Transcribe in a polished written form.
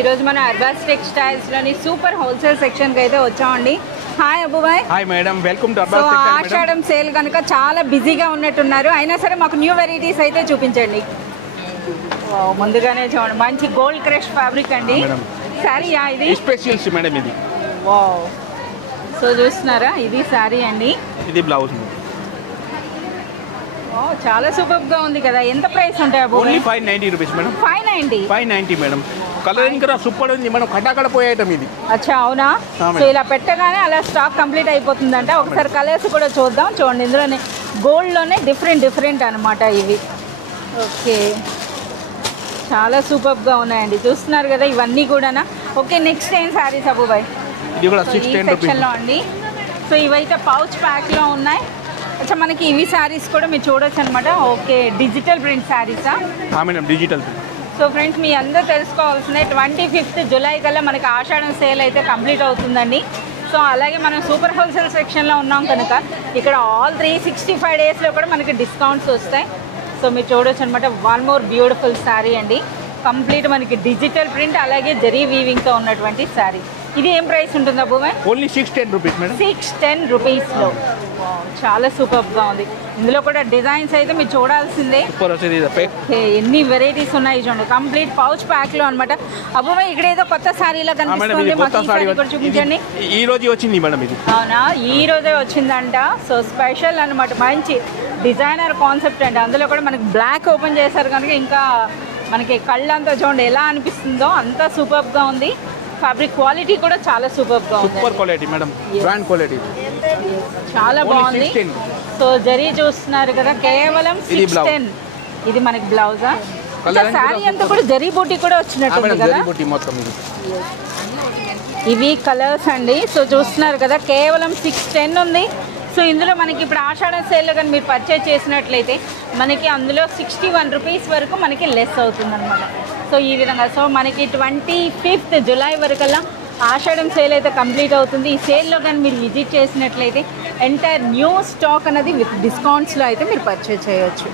ఈరోజు మన అర్బాస్ టెక్స్టైల్స్ లోని సూపర్ హోల్సేల్ సెక్షన్ కి అయితే వచ్చామండి. హాయ్ అబ్బుబాయ్. Hi madam, welcome to Arbaz textiles. Ashadham sale కనుక చాలా బిజీగా ఉన్నట్టున్నారు. అయినా సరే మాకు న్యూ వెరైటీస్ అయితే చూపించండి. ముందుగానే చూడండి, మంచి గోల్డ్ క్రష్ ఫ్యాబ్రిక్ అండి. సారీ ఇది స్పెషల్స్ మేడం, ఇది వావ్. సో చూస్తున్నారా, ఇది సారీ అండి, ఇది బ్లౌజ్. చాలా సూపర్ గా ఉంది కదా. ఎంత ప్రైస్ ఉంటాయి Abbu? Only 590 rupees madam. 590 madam. Colouring కూడా సూపర్ ఉంది. మనం కటాకడ పోయే ఐటమ్ ఇది. అచ్చా, అవునా? సో ఇలా పెట్టగానే అలా స్టాక్ కంప్లీట్ అయిపోతుందంట. ఒకసారి కలర్స్ కూడా చూద్దాం. చూడండి, ఇందులోనే గోల్డ్లోనే డిఫరెంట్ అనమాట ఇవి. ఓకే, చాలా సూపర్గా ఉన్నాయండి. చూస్తున్నారు కదా ఇవన్నీ కూడానా. ఓకే, నెక్స్ట్ ఏం సారీస్ అబ్బుబాయ్? ఇది కూడా 610 రూపీస్ సెక్షన్లో అండి. సో ఇవైతే పౌచ్ ప్యాక్లో ఉన్నాయి. అచ్చా, మనకి ఇవి శారీస్ కూడా మీరు చూడొచ్చు అనమాట. ఓకే, డిజిటల్ ప్రింట్ శారీసా? Madam, digital. సో ఫ్రెండ్స్, మీ అందరూ తెలుసుకోవాల్సిన 25th జూలై కల్లా మనకి ఆషాఢం సేల్ అయితే కంప్లీట్ అవుతుందండి. సో అలాగే మనం సూపర్ హోల్సేల్ సెక్షన్లో ఉన్నాం కనుక ఇక్కడ ఆల్ 365 డేస్లో కూడా మనకి డిస్కౌంట్స్ వస్తాయి. సో మీరు చూడొచ్చు అనమాట. వన్ మోర్ బ్యూటిఫుల్ శారీ అండి, కంప్లీట్ మనకి డిజిటల్ ప్రింట్ అలాగే జరీ వీవింగ్తో ఉన్నటువంటి శారీ. ఇది ఏం ప్రైస్ ఉంటుంది అబ్బుబాయ్? Only 610 rupees madam. 610 రూపీస్లో. చాలా సూపర్గా ఉంది. ఇందులో కూడా డిజైన్స్ అయితే మీరు చూడాల్సిందే. ఎన్ని వెరైటీస్ ఉన్నాయి చూడండి. కంప్లీట్ పౌచ్ ప్యాక్ లో అనమాట. అబ్బుబాయ్, ఇక్కడ ఏదో కొత్త సారీలో కనిపిస్తుంది. మాకు ఈ సారీ కూడా చూపించండి. ఈ రోజు వచ్చింది మేడం ఇది. అవునా, ఈ రోజే వచ్చిందంట. సో స్పెషల్ అనమాట, మంచి డిజైనర్ కాన్సెప్ట్ అండి. అందులో కూడా మనకి బ్లాక్ ఓపెన్ చేశారు కనుక ఇంకా మనకి కళ్ళంతా చూడండి ఎలా అనిపిస్తుందో అంత సూపర్గా ఉంది. ఫ్యాబ్రిక్ క్వాలిటీ కూడా చాలా సూపర్గా ఉంది. Super quality madam, brand quality, చాలా బాగుంది. సో జరీ చూస్తున్నారు కదా, కేవలం 610. ఇది మనకి బ్లౌజా? శారీ అంతా కూడా జరీ బూటీ కూడా వచ్చినట్టుంది కదా. ఇవి కలర్స్ అండి. సో చూస్తున్నారు కదా, కేవలం 610 ఉంది. సో ఇందులో మనకి ఇప్పుడు ఆషాఢ సేల్లో కానీ మీరు పర్చేజ్ చేసినట్లయితే మనకి అందులో 61 రూపీస్ వరకు మనకి లెస్ అవుతుంది అనమాట. సో ఈ విధంగా సో మనకి 25th జూలై వరకల్లా ఆషాఢం సేల్ అయితే కంప్లీట్ అవుతుంది. ఈ సేల్లో కానీ మీరు విజిట్ చేసినట్లయితే ఎంటైర్ న్యూ స్టాక్ అనేది విత్ డిస్కౌంట్స్లో అయితే మీరు పర్చేజ్ చేయొచ్చు.